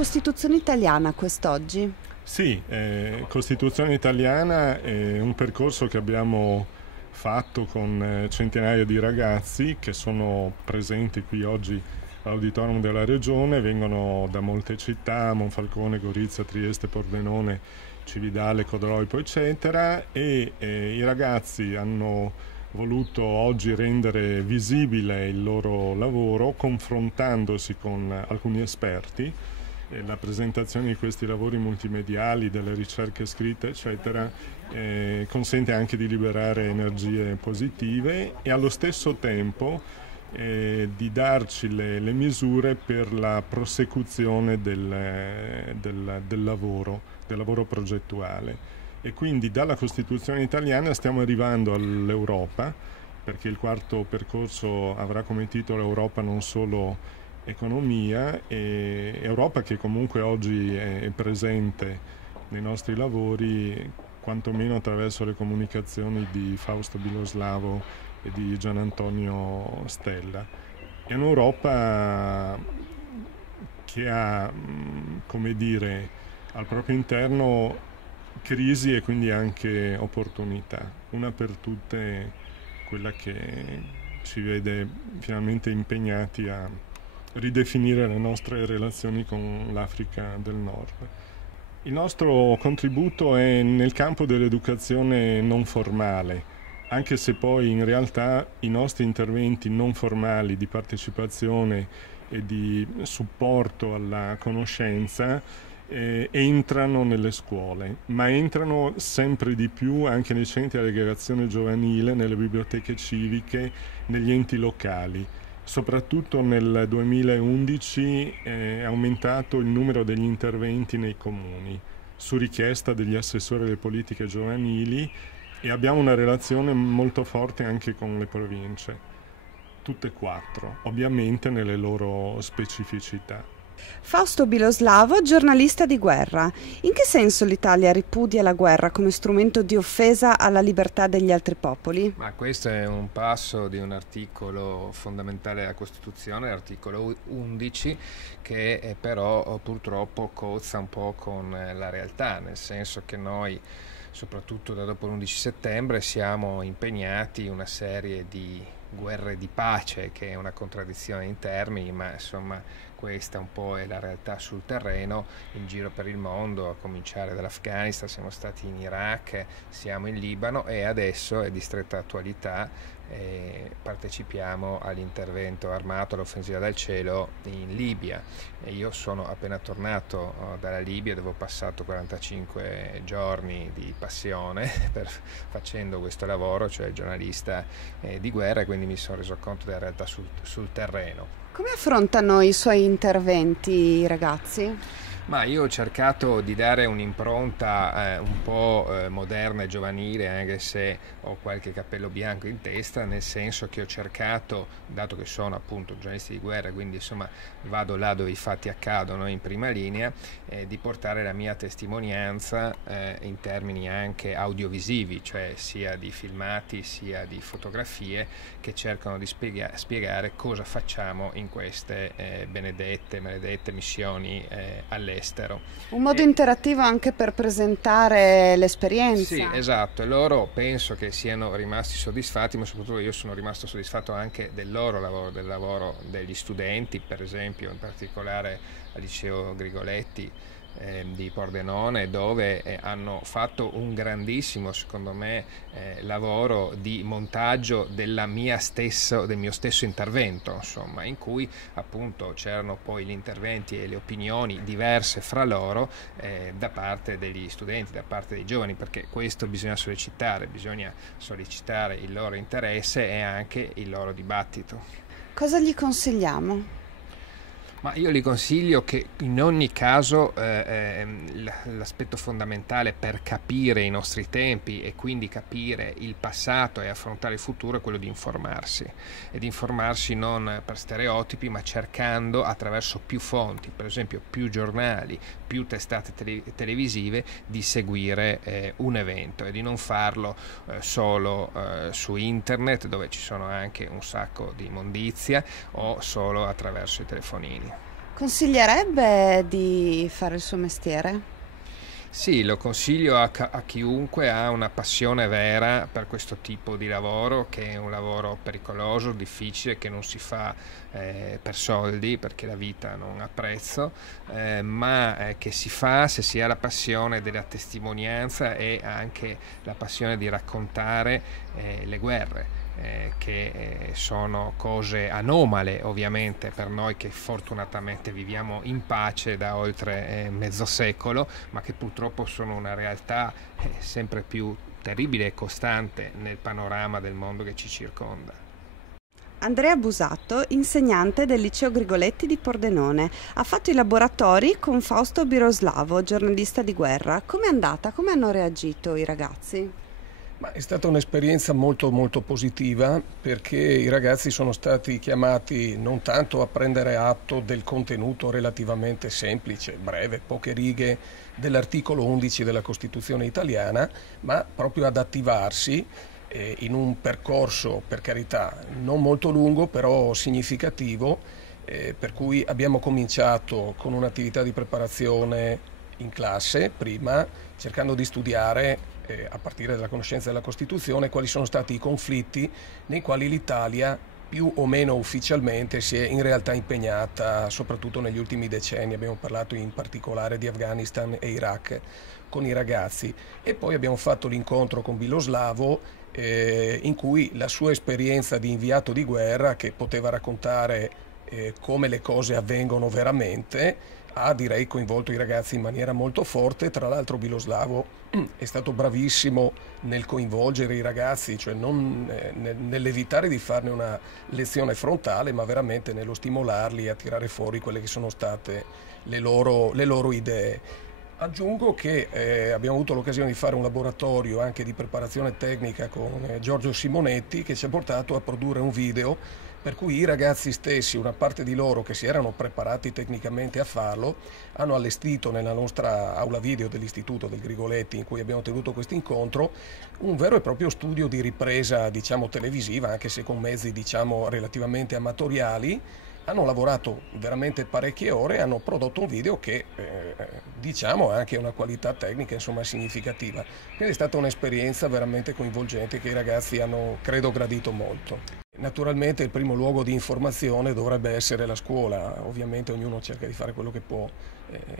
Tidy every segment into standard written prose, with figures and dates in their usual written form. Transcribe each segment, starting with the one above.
Costituzione italiana quest'oggi? Sì, Costituzione italiana è un percorso che abbiamo fatto con centinaia di ragazzi che sono presenti qui oggi all'Auditorium della Regione, vengono da molte città, Monfalcone, Gorizia, Trieste, Pordenone, Cividale, Codroipo, eccetera, e i ragazzi hanno voluto oggi rendere visibile il loro lavoro confrontandosi con alcuni esperti. La presentazione di questi lavori multimediali, delle ricerche scritte, eccetera, consente anche di liberare energie positive e allo stesso tempo di darci le misure per la prosecuzione del lavoro progettuale. E quindi dalla Costituzione italiana stiamo arrivando all'Europa, perché il quarto percorso avrà come titolo Europa non solo economia, e Europa che comunque oggi è presente nei nostri lavori, quantomeno attraverso le comunicazioni di Fausto Biloslavo e di Gian Antonio Stella. È un'Europa che ha, come dire, al proprio interno crisi e quindi anche opportunità. Una per tutte quella che ci vede finalmente impegnati a ridefinire le nostre relazioni con l'Africa del Nord. Il nostro contributo è nel campo dell'educazione non formale, anche se poi in realtà i nostri interventi non formali di partecipazione e di supporto alla conoscenza entrano nelle scuole, ma entrano sempre di più anche nei centri di aggregazione giovanile, nelle biblioteche civiche, negli enti locali. Soprattutto nel 2011 è aumentato il numero degli interventi nei comuni su richiesta degli assessori delle politiche giovanili e abbiamo una relazione molto forte anche con le province, tutte e quattro, ovviamente nelle loro specificità. Fausto Biloslavo, giornalista di guerra. In che senso l'Italia ripudia la guerra come strumento di offesa alla libertà degli altri popoli? Ma questo è un passo di un articolo fondamentale della Costituzione, l'articolo 11, che però purtroppo cozza un po' con la realtà, nel senso che noi, soprattutto da dopo l'11 settembre, siamo impegnati in una serie di guerre di pace, che è una contraddizione in termini, ma insomma questa un po' è la realtà sul terreno in giro per il mondo, a cominciare dall'Afghanistan, siamo stati in Iraq, siamo in Libano e adesso è di stretta attualità, partecipiamo all'intervento armato, all'offensiva dal cielo in Libia. E io sono appena tornato dalla Libia, dove ho passato 45 giorni di passione facendo questo lavoro, cioè il giornalista di guerra, e quindi mi sono reso conto della realtà sul terreno. Come affrontano i suoi interventi i ragazzi? Ma io ho cercato di dare un'impronta un po' moderna e giovanile, anche se ho qualche cappello bianco in testa, nel senso che ho cercato, dato che sono appunto giornalisti di guerra, quindi insomma vado là dove i fatti accadono in prima linea, di portare la mia testimonianza in termini anche audiovisivi, cioè sia di filmati sia di fotografie che cercano di spiegare cosa facciamo in queste maledette missioni all'estero. Un modo interattivo anche per presentare l'esperienza. Sì, esatto, e loro penso che siano rimasti soddisfatti, ma soprattutto io sono rimasto soddisfatto anche del loro lavoro, del lavoro degli studenti, per esempio in particolare al liceo Grigoletti di Pordenone, dove hanno fatto un grandissimo, secondo me, lavoro di montaggio del mio stesso intervento, insomma, in cui appunto c'erano poi gli interventi e le opinioni diverse fra loro da parte degli studenti, da parte dei giovani, perché questo bisogna sollecitare il loro interesse e anche il loro dibattito. Cosa gli consigliamo? Ma io gli consiglio che in ogni caso l'aspetto fondamentale per capire i nostri tempi e quindi capire il passato e affrontare il futuro è quello di informarsi, ed informarsi non per stereotipi, ma cercando attraverso più fonti, per esempio più giornali, più testate televisive, di seguire un evento e di non farlo solo su internet, dove ci sono anche un sacco di immondizia, o solo attraverso i telefonini. Consiglierebbe di fare il suo mestiere? Sì, lo consiglio a chiunque ha una passione vera per questo tipo di lavoro, che è un lavoro pericoloso, difficile, che non si fa per soldi, perché la vita non ha prezzo, ma che si fa se si ha la passione della testimonianza e anche la passione di raccontare le guerre. Che sono cose anomale ovviamente per noi che fortunatamente viviamo in pace da oltre mezzo secolo, ma che purtroppo sono una realtà sempre più terribile e costante nel panorama del mondo che ci circonda. Andrea Busato, insegnante del liceo Grigoletti di Pordenone, ha fatto i laboratori con Fausto Biroslavo, giornalista di guerra. Com'è andata? Come hanno reagito i ragazzi? Ma è stata un'esperienza molto positiva, perché i ragazzi sono stati chiamati non tanto a prendere atto del contenuto relativamente semplice, breve, poche righe dell'articolo 11 della Costituzione italiana, ma proprio ad attivarsi in un percorso, per carità, non molto lungo, però significativo, per cui abbiamo cominciato con un'attività di preparazione in classe, prima, cercando di studiare a partire dalla conoscenza della Costituzione, quali sono stati i conflitti nei quali l'Italia più o meno ufficialmente si è in realtà impegnata, soprattutto negli ultimi decenni. Abbiamo parlato in particolare di Afghanistan e Iraq con i ragazzi, e poi abbiamo fatto l'incontro con Biloslavo in cui la sua esperienza di inviato di guerra, che poteva raccontare come le cose avvengono veramente, ha direi coinvolto i ragazzi in maniera molto forte. Tra l'altro Biloslavo è stato bravissimo nel coinvolgere i ragazzi, cioè non nell'evitare di farne una lezione frontale, ma veramente nello stimolarli a tirare fuori quelle che sono state le loro idee. Aggiungo che abbiamo avuto l'occasione di fare un laboratorio anche di preparazione tecnica con Giorgio Simonetti, che ci ha portato a produrre un video per cui i ragazzi stessi, una parte di loro che si erano preparati tecnicamente a farlo, hanno allestito nella nostra aula video dell'Istituto del Grigoletti, in cui abbiamo tenuto questo incontro, un vero e proprio studio di ripresa, diciamo, televisiva, anche se con mezzi, diciamo, relativamente amatoriali. Hanno lavorato veramente parecchie ore e hanno prodotto un video che diciamo ha anche una qualità tecnica, insomma, significativa. Quindi è stata un'esperienza veramente coinvolgente che i ragazzi hanno, credo, gradito molto. Naturalmente il primo luogo di informazione dovrebbe essere la scuola. Ovviamente ognuno cerca di fare quello che può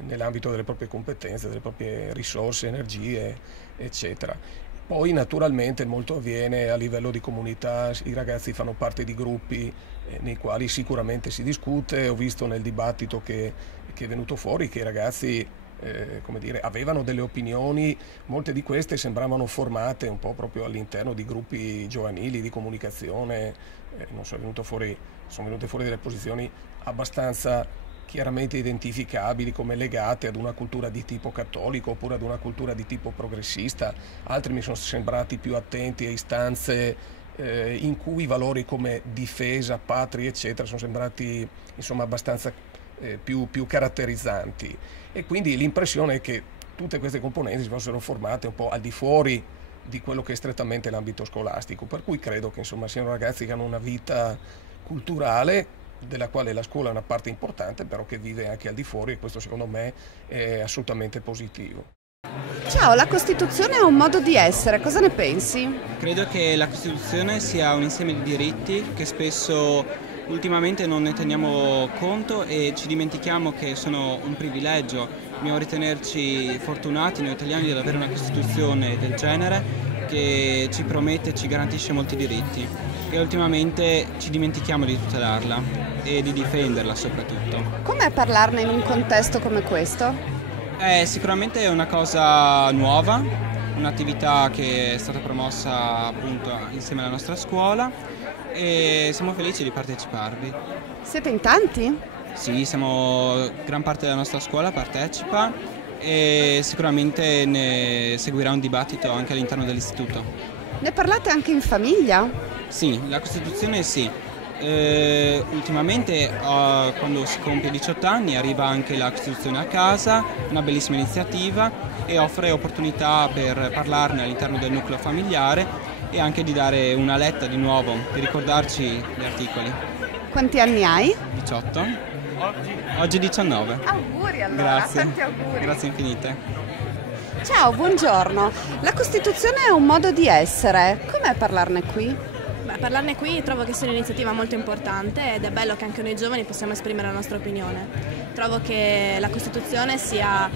nell'ambito delle proprie competenze, delle proprie risorse, energie, eccetera. Poi naturalmente molto avviene a livello di comunità, i ragazzi fanno parte di gruppi nei quali sicuramente si discute. Ho visto nel dibattito che è venuto fuori che i ragazzi come dire, avevano delle opinioni, molte di queste sembravano formate un po' proprio all'interno di gruppi giovanili di comunicazione, non so, sono venute fuori delle posizioni abbastanza chiaramente identificabili come legate ad una cultura di tipo cattolico oppure ad una cultura di tipo progressista. Altri mi sono sembrati più attenti a istanze in cui valori come difesa, patria, eccetera, sono sembrati insomma abbastanza più caratterizzanti, e quindi l'impressione è che tutte queste componenti si fossero formate un po' al di fuori di quello che è strettamente l'ambito scolastico, per cui credo che insomma siano ragazzi che hanno una vita culturale della quale la scuola è una parte importante, però che vive anche al di fuori, e questo secondo me è assolutamente positivo. Ciao, la Costituzione è un modo di essere, cosa ne pensi? Credo che la Costituzione sia un insieme di diritti che spesso ultimamente non ne teniamo conto e ci dimentichiamo che sono un privilegio. Dobbiamo ritenerci fortunati noi italiani di avere una Costituzione del genere che ci promette e ci garantisce molti diritti, e ultimamente ci dimentichiamo di tutelarla e di difenderla soprattutto. Com'è parlarne in un contesto come questo? Sicuramente è una cosa nuova, un'attività che è stata promossa appunto insieme alla nostra scuola, e siamo felici di parteciparvi. Siete in tanti? Sì, gran parte della nostra scuola partecipa e sicuramente ne seguirà un dibattito anche all'interno dell'istituto. Ne parlate anche in famiglia? Sì, la Costituzione sì. Ultimamente quando si compie 18 anni arriva anche la Costituzione a casa, una bellissima iniziativa, e offre opportunità per parlarne all'interno del nucleo familiare e anche di dare una letta di nuovo, di ricordarci gli articoli. Quanti anni hai? 18. Oggi 19. Auguri allora, Grazie. tanti auguri. Grazie infinite. Ciao, buongiorno. La Costituzione è un modo di essere. Com'è parlarne qui? Beh, parlarne qui trovo che sia un'iniziativa molto importante ed è bello che anche noi giovani possiamo esprimere la nostra opinione. Trovo che la Costituzione sia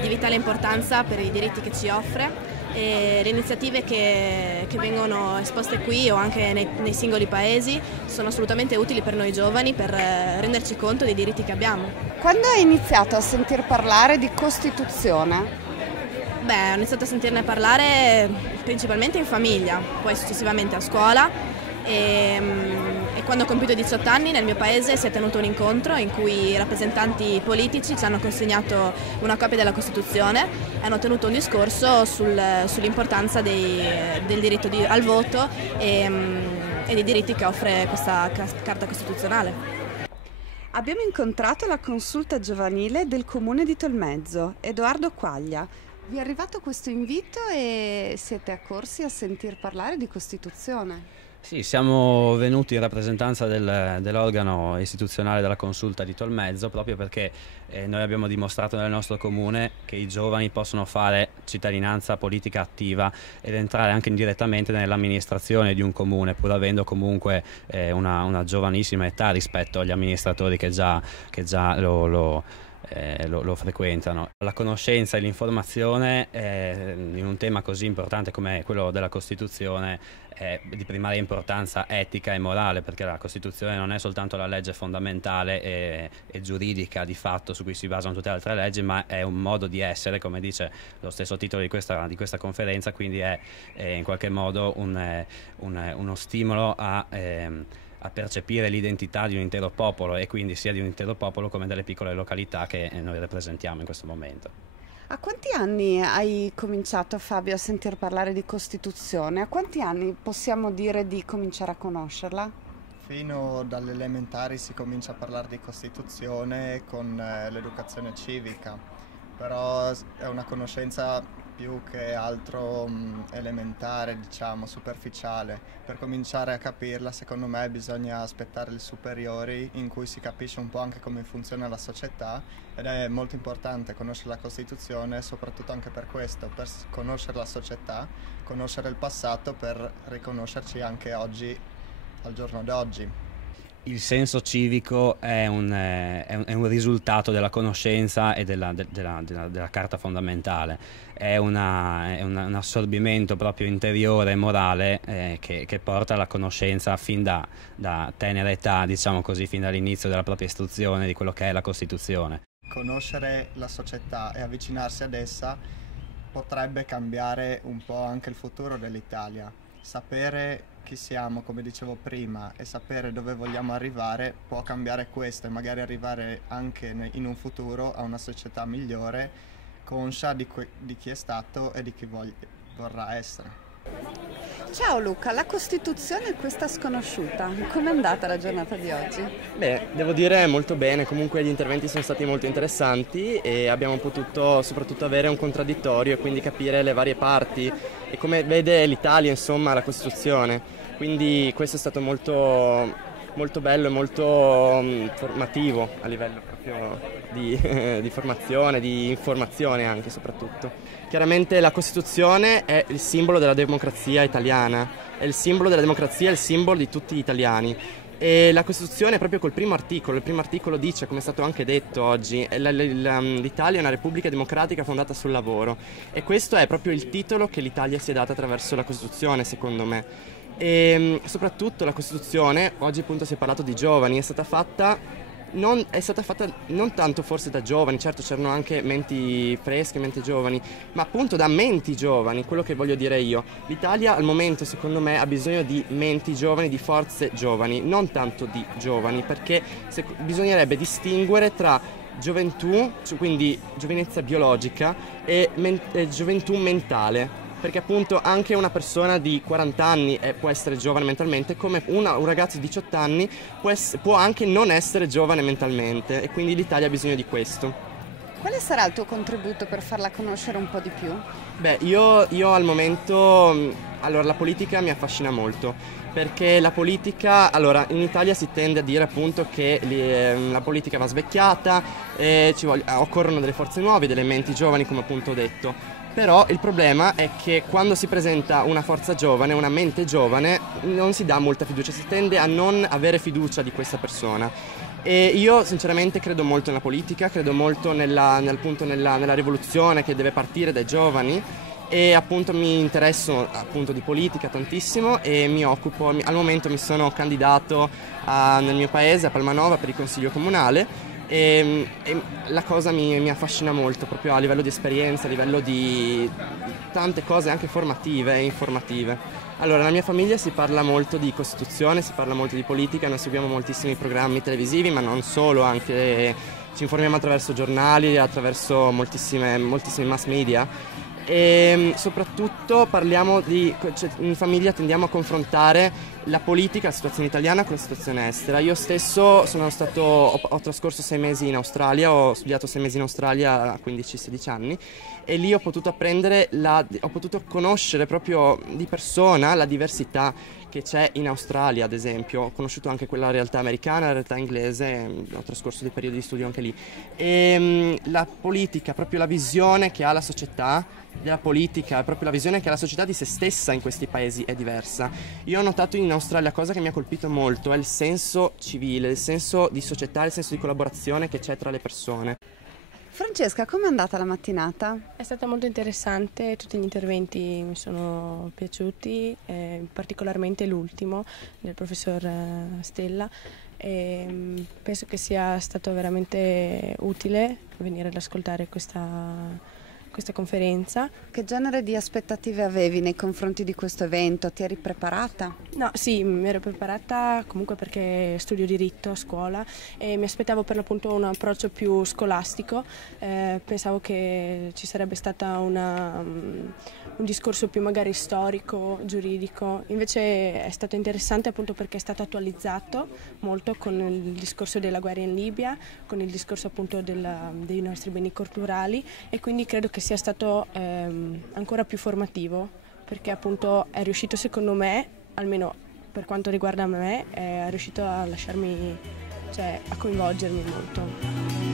di vitale importanza per i diritti che ci offre e le iniziative che vengono esposte qui o anche nei singoli paesi sono assolutamente utili per noi giovani per renderci conto dei diritti che abbiamo. Quando hai iniziato a sentir parlare di Costituzione? Beh, ho iniziato a sentirne parlare principalmente in famiglia, poi successivamente a scuola e quando ho compiuto 18 anni nel mio paese si è tenuto un incontro in cui i rappresentanti politici ci hanno consegnato una copia della Costituzione e hanno tenuto un discorso sull'importanza del diritto al voto e dei diritti che offre questa Carta Costituzionale. Abbiamo incontrato la consulta giovanile del comune di Tolmezzo, Edoardo Quaglia. Vi è arrivato questo invito e siete accorsi a sentir parlare di Costituzione? Sì, siamo venuti in rappresentanza dell'organo istituzionale della consulta di Tolmezzo proprio perché noi abbiamo dimostrato nel nostro comune che i giovani possono fare cittadinanza politica attiva ed entrare anche indirettamente nell'amministrazione di un comune, pur avendo comunque una giovanissima età rispetto agli amministratori che già lo frequentano. La conoscenza e l'informazione in un tema così importante come quello della Costituzione è di primaria importanza etica e morale, perché la Costituzione non è soltanto la legge fondamentale e giuridica di fatto su cui si basano tutte le altre leggi, ma è un modo di essere, come dice lo stesso titolo di questa conferenza, quindi è in qualche modo uno stimolo a percepire l'identità di un intero popolo e quindi sia di un intero popolo come delle piccole località che noi rappresentiamo in questo momento. A quanti anni hai cominciato, Fabio, a sentir parlare di Costituzione? A quanti anni possiamo dire di cominciare a conoscerla? Fino dalle elementari si comincia a parlare di Costituzione con l'educazione civica, però è una conoscenza più che altro elementare, diciamo, superficiale. Per cominciare a capirla, secondo me, bisogna aspettare le superiori in cui si capisce un po' anche come funziona la società ed è molto importante conoscere la Costituzione, soprattutto anche per questo, per conoscere la società, conoscere il passato per riconoscerci anche oggi, al giorno d'oggi. Il senso civico è un risultato della conoscenza e della carta fondamentale, è un assorbimento proprio interiore e morale che porta alla conoscenza fin da tenera età, diciamo così, fin dall'inizio della propria istruzione di quello che è la Costituzione. Conoscere la società e avvicinarsi ad essa potrebbe cambiare un po' anche il futuro dell'Italia. Sapere chi siamo, come dicevo prima, e sapere dove vogliamo arrivare può cambiare questo e magari arrivare anche in un futuro a una società migliore, conscia di chi è stato e di chi vorrà essere. Ciao Luca, la Costituzione è questa sconosciuta. Com'è andata la giornata di oggi? Beh, devo dire molto bene, comunque gli interventi sono stati molto interessanti e abbiamo potuto soprattutto avere un contraddittorio e quindi capire le varie parti e come vede l'Italia, insomma, la Costituzione. Quindi questo è stato molto bello e molto formativo a livello proprio di formazione, di informazione anche soprattutto. Chiaramente la Costituzione è il simbolo della democrazia italiana, è il simbolo della democrazia, è il simbolo di tutti gli italiani. E la Costituzione proprio col primo articolo dice, come è stato anche detto oggi, l'Italia è una repubblica democratica fondata sul lavoro e questo è proprio il titolo che l'Italia si è data attraverso la Costituzione, secondo me. E soprattutto la Costituzione, oggi appunto si è parlato di giovani, è stata fatta non tanto forse da giovani, certo c'erano anche menti fresche, menti giovani, ma appunto da menti giovani, quello che voglio dire io. L'Italia al momento secondo me ha bisogno di menti giovani, di forze giovani, non tanto di giovani, perché bisognerebbe distinguere tra gioventù, quindi giovinezza biologica, e gioventù mentale. Perché appunto anche una persona di 40 anni può essere giovane mentalmente, come un ragazzo di 18 anni può anche non essere giovane mentalmente, e quindi l'Italia ha bisogno di questo. Quale sarà il tuo contributo per farla conoscere un po' di più? Beh, io al momento, allora la politica mi affascina molto, perché la politica, allora in Italia si tende a dire appunto che la politica va svecchiata, occorrono delle forze nuove, delle menti giovani come appunto ho detto, però il problema è che quando si presenta una forza giovane, una mente giovane, non si dà molta fiducia, si tende a non avere fiducia di questa persona. E io sinceramente credo molto nella politica, credo molto nella rivoluzione che deve partire dai giovani e appunto mi interesso appunto di politica tantissimo e mi occupo, al momento mi sono candidato nel mio paese, a Palmanova, per il consiglio comunale e la cosa mi affascina molto proprio a livello di esperienza, a livello di tante cose anche formative e informative. Allora, nella mia famiglia si parla molto di Costituzione, si parla molto di politica, noi seguiamo moltissimi programmi televisivi, ma non solo, anche ci informiamo attraverso giornali, attraverso moltissimi mass media e soprattutto in famiglia tendiamo a confrontare la politica, la situazione italiana con la situazione estera. Io stesso ho trascorso 6 mesi in Australia, ho studiato 6 mesi in Australia a 15-16 anni e lì ho potuto ho potuto conoscere proprio di persona la diversità che c'è in Australia, ad esempio. Ho conosciuto anche quella realtà americana, la realtà inglese, ho trascorso dei periodi di studio anche lì. E la politica, proprio la visione che ha la società della politica, proprio la visione che ha la società di se stessa in questi paesi è diversa. Io ho notato in Australia, la cosa che mi ha colpito molto è il senso civile, il senso di società, il senso di collaborazione che c'è tra le persone. Francesca, com'è andata la mattinata? È stata molto interessante, tutti gli interventi mi sono piaciuti, particolarmente l'ultimo del professor Stella. E penso che sia stato veramente utile venire ad ascoltare questa conferenza. Che genere di aspettative avevi nei confronti di questo evento? Ti eri preparata? No, sì, mi ero preparata comunque perché studio diritto a scuola e mi aspettavo per l'appunto un approccio più scolastico, pensavo che ci sarebbe stata un discorso più magari storico, giuridico, invece è stato interessante appunto perché è stato attualizzato molto con il discorso della guerra in Libia, con il discorso appunto dei nostri beni culturali e quindi credo che sia stato ancora più formativo perché appunto è riuscito secondo me, almeno per quanto riguarda me, è riuscito a lasciarmi, cioè a coinvolgermi molto.